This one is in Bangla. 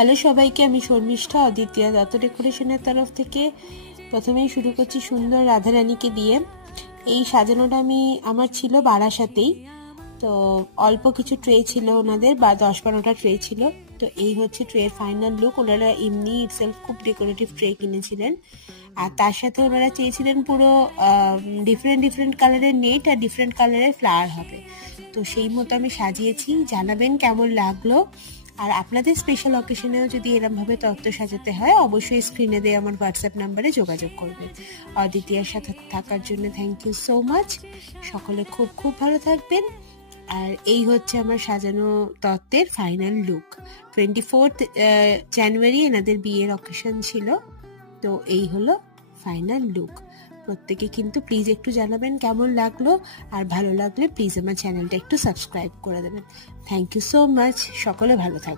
হ্যালো সবাইকে, আমি শর্মিষ্ঠা অদ্বিতীয়া দত্ত ডেকোরেশনের তরফ থেকে প্রথমেই শুরু করছি সুন্দর রাধারানীকে দিয়ে। এই সাজানোটা আমার ছিল বারাসাতেই, তো অল্প কিছু ট্রে ছিল ওনাদের, বা 10-12টা ট্রে ছিল। তো এই হচ্ছে ট্রের ফাইনাল লুক। ওনারা এমনি ইটসেলফ খুব ডেকোরেটিভ ট্রে কিনেছিলেন, আর তার সাথে ওনারা চেয়েছিলেন পুরো ডিফারেন্ট কালারের নেট আর ডিফারেন্ট কালারের ফ্লাওয়ার হবে। তো সেই মতো আমি সাজিয়েছি। জানাবেন কেমন লাগলো। আর আপনাদের স্পেশাল অকেশনেও যদি এরমভাবে তত্ত্ব সাজাতে হয়, অবশ্যই স্ক্রিনে দিয়ে আমার হোয়াটসঅ্যাপ নাম্বারে যোগাযোগ করবেন। অদ্বিতীয়ার সাথে থাকার জন্য থ্যাংক ইউ সো মাচ। সকলে খুব খুব ভালো থাকবেন। আর এই হচ্ছে আমার সাজানো তত্ত্বের ফাইনাল লুক। 24 জানুয়ারি এনাদের বিয়ের অকেশন ছিল। তো এই হলো ফাইনাল লুক। প্রত্যেকে কিন্তু প্লিজ একটু জানাবেন কেমন লাগলো, আর ভালো লাগলে প্লিজ আমার চ্যানেলটা একটু সাবস্ক্রাইব করে দেবেন। Thank you so much. সকলে ভালো থাকবেন।